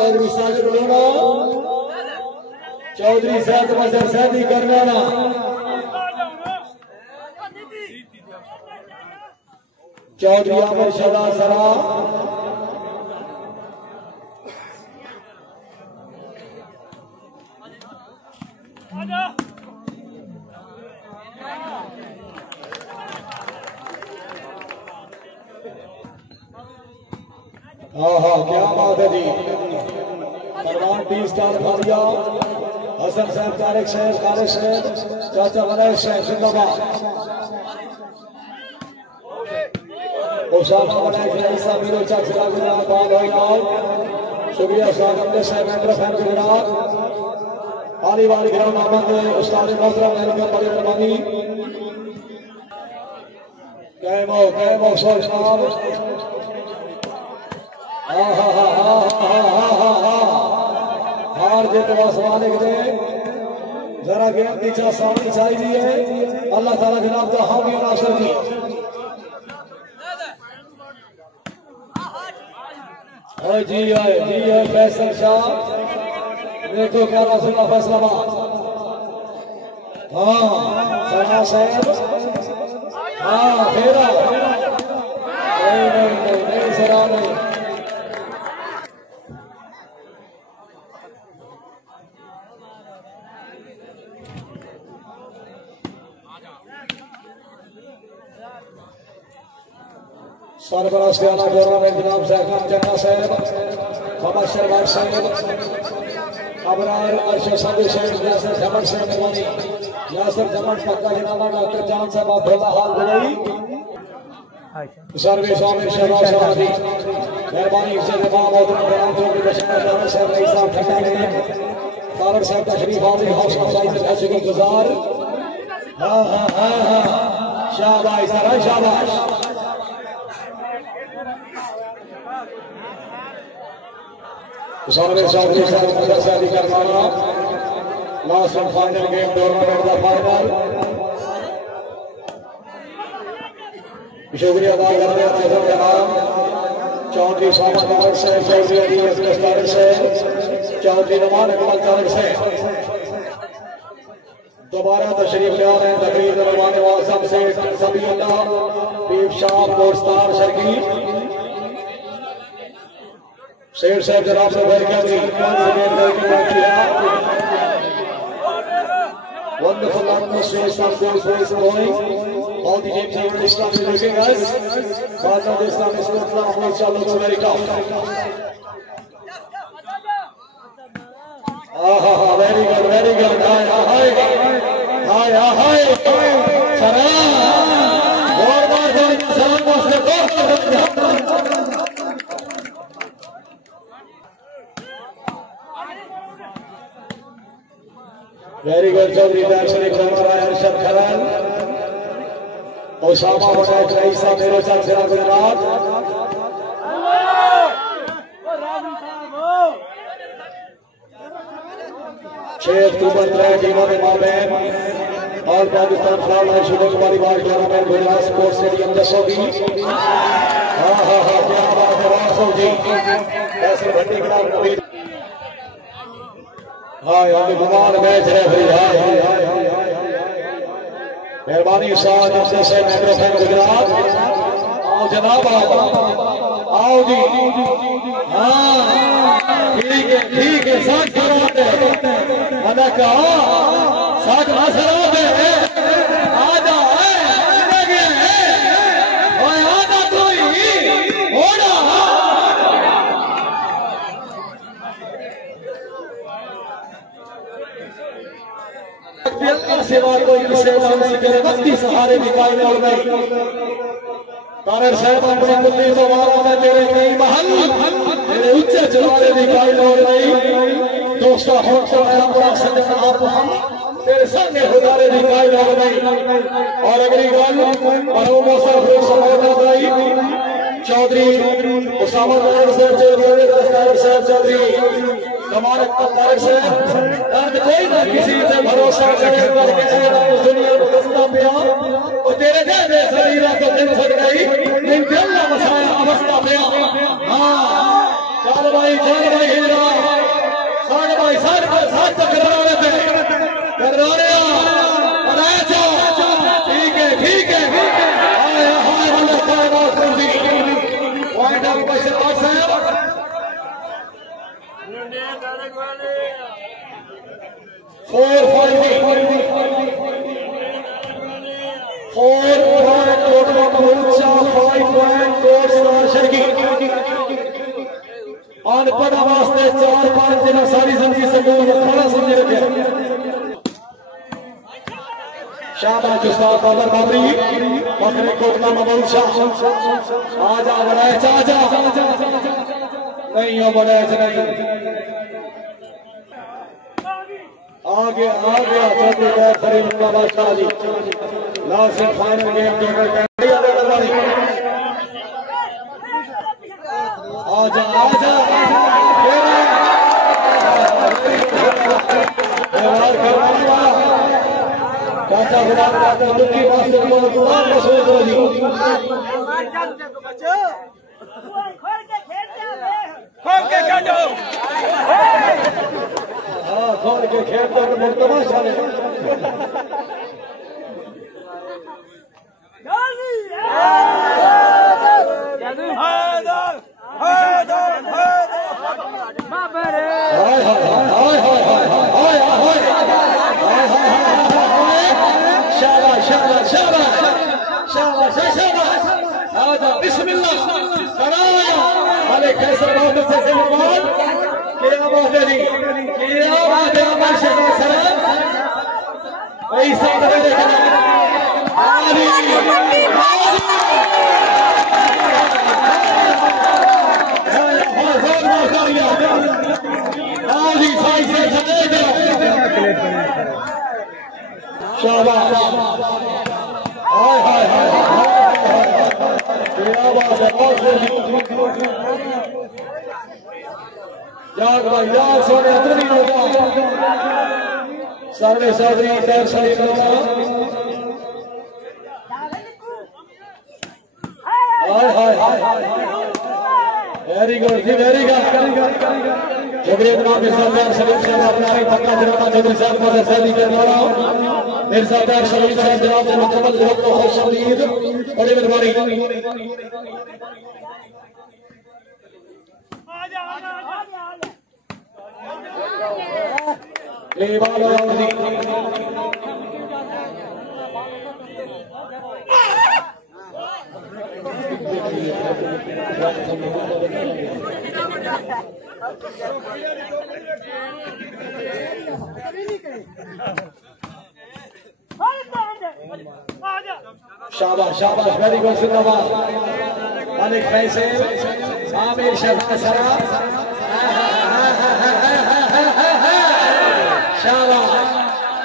चौधरी साजिद लोना, चौधरी सैयद मजहर सैदी करनाना, चौधरी आमिर शहदा सरा, हाँ क्या बात है जी। परवान 3 स्टार खालिया, हसन साहब, तारिक साहब, खालिद साहब, चाचा वनैश साहब जिंदाबाद। उसामा वनैश रईसा मीरो चक सिराज जिंदाबाद हो जाओ। शुक्रिया उस्ताद अब्दुल साहब मेंबर साहब गुजरात, आली वाली ग्राम मोहम्मद उस्ताद मोहतरम वेलकम बड़ी मेहरबानी। कैमो सोचनाब, हार जीत मालिक ने जरा गेम नीचा सामने चाहिए। अल्लाह ताला जनाब का हामी और नासर की जी है फैसल शाह, देखो क्या रसूला फैसलाबाद। हाँ सना साहब, हाँ फेरा नहीं सरा नहीं। सरबराह आला टूर्नामेंट जनाब साहब चन्ना साहब, मोहम्मद शरवार साहब, अबरार अरशद संधू साहब, यासर जमन साहब मेहरबानी, यासर जमन पक्का जनाब डॉक्टर जान साहब अब्दुल्ला हाल दुबई, सर्विस आमिर शहबाज शहबाजी मेहरबानी। इज्जत इमाम मोहतरम बयान जो की बशर तारक साहब रईस साहब ठंडा रहे, तारक साहब तशरीफ आवर हौसला अफजाई से शुक्रगुजार। हाँ शाबाश सर, शाबाश। सामने चौधरी साहब शादी करवाना, last and final game tournament का फाइनल। शुक्रिया अदा करते हैं जनाब चौधरी साहब तारक साहब, चौधरी अली तारक साहब, चौधरी नुमान इकबाल तारक साहब दोबारा तशरीफ ले आ रहे हैं। तकरीर करवाने वाले सबसे सभी अल्लाह बीफ शाह दोस्तार शर्की शेर साहब जनाब से welcome ji. Wonderful atmosphere, some goals for his going. All the games are this time looking guys. But now this time is not now, which are looks very tough. Very good, very good. Hi. Salam. Very good Chaudhary Sharif हमारा अरशद खरान, उसामा वनैश रईसा मीरो चक सिराज गुजरात, छह अक्टूबर 3 टीमों के मामले ऑल पाकिस्तान फुटबॉल शुरू volleyball tournament Gujrat sports stadium जसोगी। हाँ क्या बात है वासव जी, ऐसे भट्टी ग्राम कबीर। हाँ गुमान मैच रेफरी, मेहरबानी साथ से माइक्रोफोन गुजरात। आओ जनाब आओ जी। हाँ ठीक है साथ करवाते मैंने कहा साथ आसराते आजा आजा तो ही होना। सेवा कोई सेवा नहीं करे, वक्ती सहारे दिखाई और नहीं। तारक साहब अपनी कुल्ली सवारों में तेरे कई महल, तेरे उच्चे चलारे दिखाई और नहीं। दोस्तों हौसला है अपना सदका आप हम तेरे सामने गुजारे दिखाई और नहीं। और अगली गल मनो मौसम समाई चौधरी उसामा तारक साहब, चौधरी दस्तार साहब, चौधरी हमारे तारक साहब कोई ना किसी से भरोसा करे दुनिया को दस्ता पिया और तेरे जैसे शरीर को दिन सक गई दिन अवस्था पिया। हाँ चल भाई हीरा मुबशर साहब 4 अनपढ़ वास्ते 4-5 दिन सारी जिंदगी सकून खाना समझे रखे शाबाश उस्ताद बाबर बाबरी बकरे कोटला ममूद शाह आजा बड़ा चाचा नहीं हो बड़ा नहीं आगे छोटे पैर Farid Badshah ji last final game आजा आजा चाचा गुलाब दुखी बास्केटबॉल गुलाब मसूद जी खोल के खेलो हाँ खोल के खेलते तो तमाशा ले बिस्मिल्लाह कैसे बात से क्या बात है जी क्या बात है हमारे शहर सर ऐसा शाबाश हाय हाय हाय क्या बात है जाग भाई जाग सोने अतनी होगा सर्वे सादरी पैर सही करना हाय हाय हाय वेरी गुड जी वेरी गुड शुक्रिया जनाब मिर्जा शरीफ साहब अपना पक्का जनाब चौधरी साहब को सैदी करने वाला मिर्जा शरीफ साहब जनाब से मुकम्मल बहुत खुश शदीद बड़ी मेहरबानी शाबाश शाबाश वेरी गुड जिंदाबाद मालिक फैसल आमिर शहजाद सरा शाबाश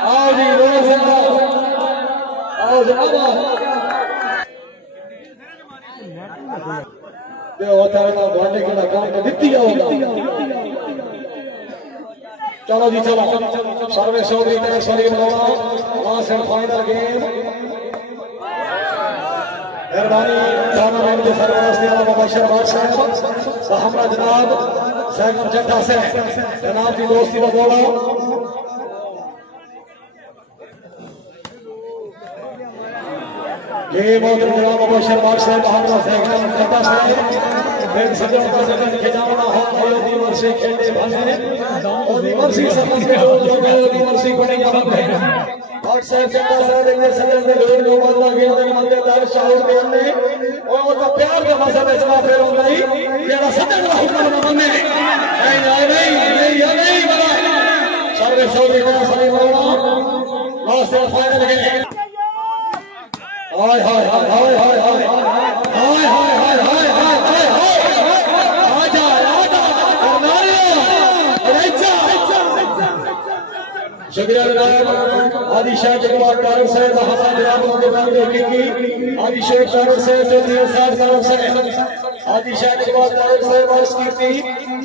आओ जी रोज आओ जनाब ये होता है ना बढ़ने के लिए काम दिखती होगा चलो जी चलो सर्वे चौधरी तेरे शरीर होगा लास्ट एंड फाइनल गेम मेहरबानी टूर्नामेंट के सरवरस्ती आला मुबशर साहब हमरा जनाब सैगम जट्टा से जनाब की दोस्ती बदौला ये मोहतरम जनाब मुबशर साहब हमरा सैगम जट्टा से एक सजन का सजन खिजावना हो अयोध्या वर्षी खेलने भागे और वर्षी समझ के जो वर्षी बने यहाँ पे और साहब जट्टा साहब ने सजन ने लोग जो बदला गया ने मंदिर दार शाहूर के ने और वो तो प्यार के मसले जनाब फिर हो गई ये सजन का हुक्म न माने नहीं बना सर्वे सौदी को सही बोलना लास्ट फाइनल के हाय हाय हाय हाय हाय हाय हाय हाय हाय हाय शुक्रिया आदि शाह के बाद कारक से आदि शेख कारक से आदि शाह के बाद कारक से बस कीर्ति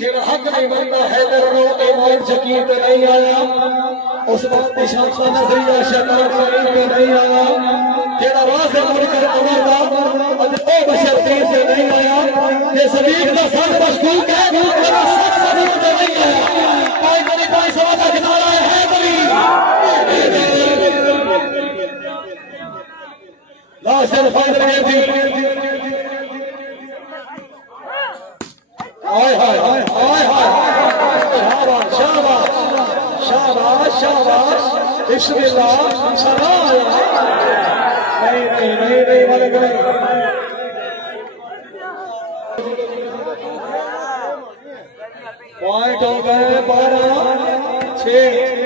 जिन हक नहीं बनता है ईमान यकीन पे नहीं आया उस वक्त निशान का नजरिया शैतान पे नहीं आया जेड़ा राज मुनकर अमर दा अज ओ बशर तीर से नहीं आया ये सदीक दा सच मशकूक है मेरा सच सदीक से नहीं आया कोई कोई कोई सवाल का किनारा है लास्ट एंड फाइनल गेम थी हाय हाय हाय हाय हाय शाबाश शाबाश शाबाश बिस्मिल्लाह सलाम नहीं नहीं नहीं नहीं मालिक नहीं पॉइंट हो गए 12-6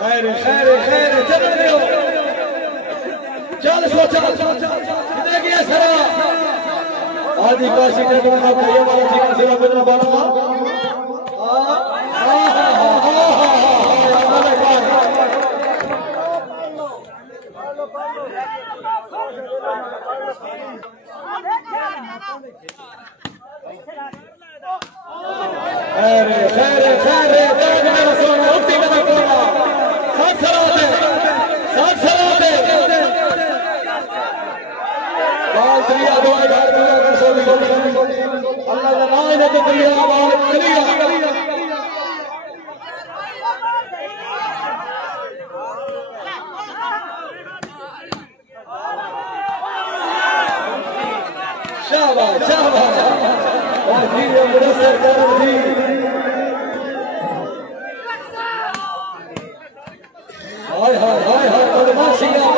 खैर खैर खैर चल रहे हो चल सोचा कितने किया सरा आदि काशी के द्वारा करिए वाला जी का सेवा करना वाला खैर खैर खैर मेरा सोना उठी का कोना सब सलाते बाल दरिया दुआ घर दुआ कर सोनी अल्लाह का नाम है तो दरिया बाल दरिया शाबाश शाबाश और जी मुनस्सर कर जी हाय हाय हाय हाय बदमाशियां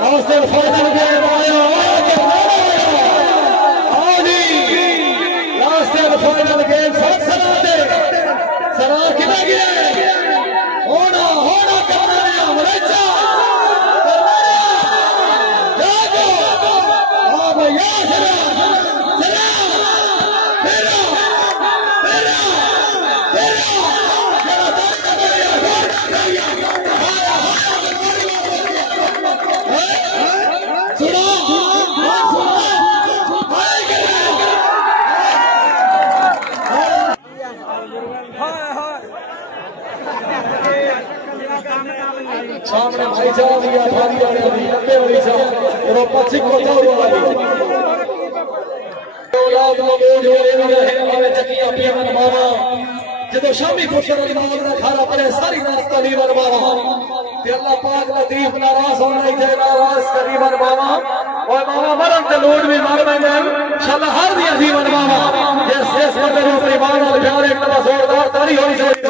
लास्ट एंड फाइनल गेम आया लास्ट एंड फाइनल गेम सब सरा कितना गया होना होना करना है अमृता जागो हां भैया सरा सामने भाई साहब दिया भारी वाले दी लंबे वाली साहब और 25 को दौड़ वाली औलाद मौजूद हो रहे हमारे चकिया पे मनवावा जदों शामी पुत्र इमाम दा खाना पड़े सारी रात तालीम मनवावा ते अल्लाह पाक लतीफ नाराज होना ही जाए नाराज करी मनवावा और मामा मरन ते लोड भी मार देंगे इंशाल्लाह हर दी अजी मनवावा जिस बंदे नु अपनी मां नाल प्यार एक तरह जोरदार ताली होनी चाहिए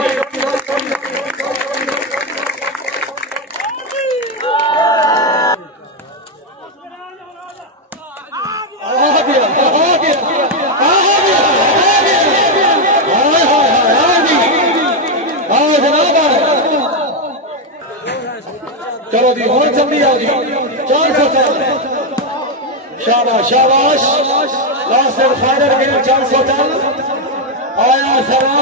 चलो जी और जल्दी आओ जी 404 शाबाश शाबाश लास्ट एंड फाइनल गेम 404 आया सरा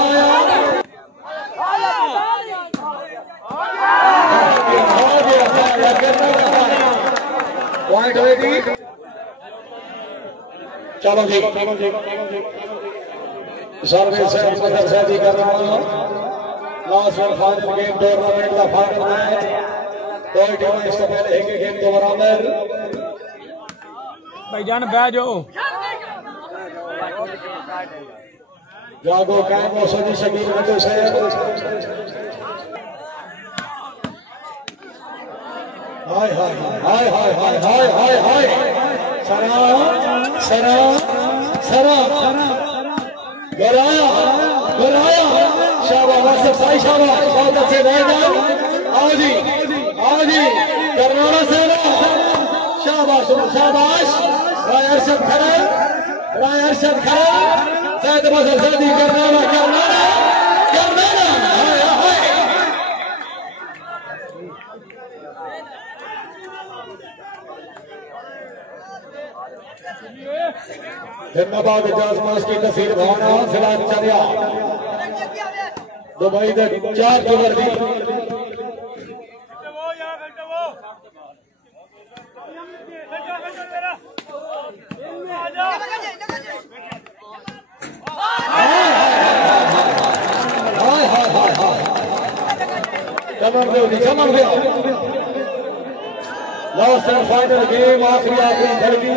पॉइंट होगी चलो जी सर्वे से मदरसा जी कर रहा हूं last and final game tournament का फाइनल मैच दो टीमें इससे पहले एक गेम को बराबर भाईजान बैठ जाओ जागो कायम हो सजी शकील बंदे से हाय हाय हाय हाय हाय हाय हाय हाय सरा सरा सरा गराया गराया शाबाश साई शाबाश बहुत अच्छे भाईजान आओ जी करनाड़ा से शाबाश शाबाश राय अरशद खरा सैयद बसर सदी करनाड़ा करनाड़ा करनाड़ा धन्यवाद जासमास की तस्वीर भावना सिला चलिया दुबई के 4 over the last and final game आखिरी धड़की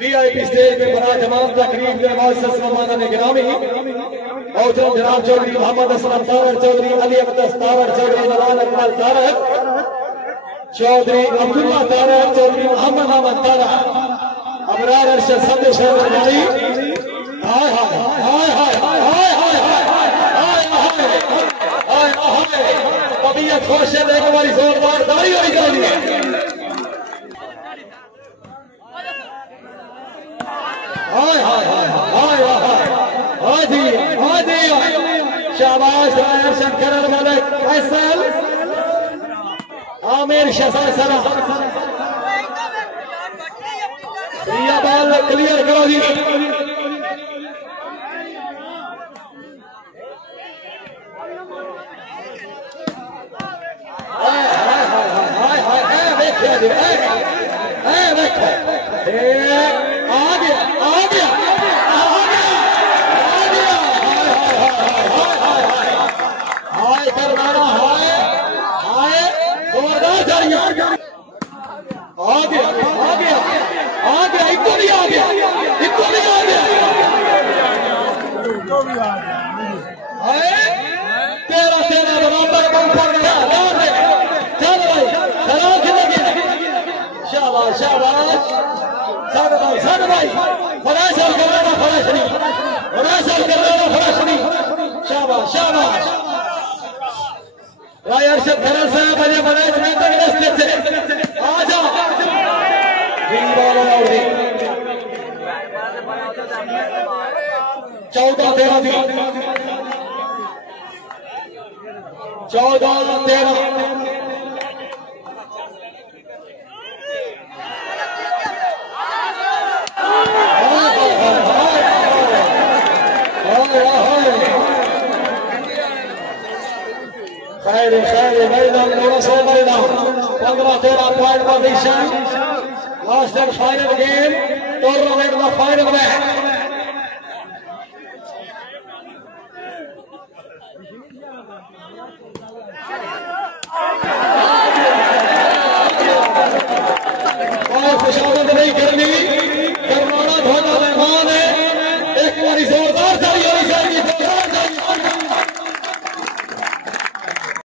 VIP स्टेज पे बड़ा तमाम तकरीब के मुअज़्ज़ज़ मेहमानान गिरामी और जनाब चौधरी मोहम्मद असलम तारड़ चौधरी अली अब्बास तारड़ चौधरी नवाज अकमल तारड़ चौधरी अब्दुल्ला तारड़ चौधरी मोहम्मद अहमद तारड़ अबरार अरशद सदर शहर भाई हाय हाय हाय हाय हाय हाय हाय हाय हाय तबीयत खुश है एक बारी जोरदार ताली होनी चाहिए हाय हाय हाय हाय हाय हाजी हाजी शाबाश अरशद करर मलिक फैसल आमिर शसा सरा ये बॉल क्लियर करो जी हाय हाय हाय हाय हाय देखिए जी देखो आ गया आ गया हाय करनारा हाय हाय जोरदार चाहिए आ गया आ गया आ गया इनको भी आ गया इनको भी आ गया हाय तेरा तेरा बराबर कम कर गया चल भाई खड़ा खिला गया शाबाश शाबाश सद भाई फराशल कर रहा फराशनी फराशल कर रहा फराशनी शाबाश शाबाश राय अरशद खरर साहब अजय बनाए में तक रास्ते से आ जाओ ग्रीन बॉल और दी 14-13 थी 14-13 खैर खैर मैदान दोनों से मैदान 15-13 point position last and final game tournament का फाइनल मैच खुशामद नहीं करनी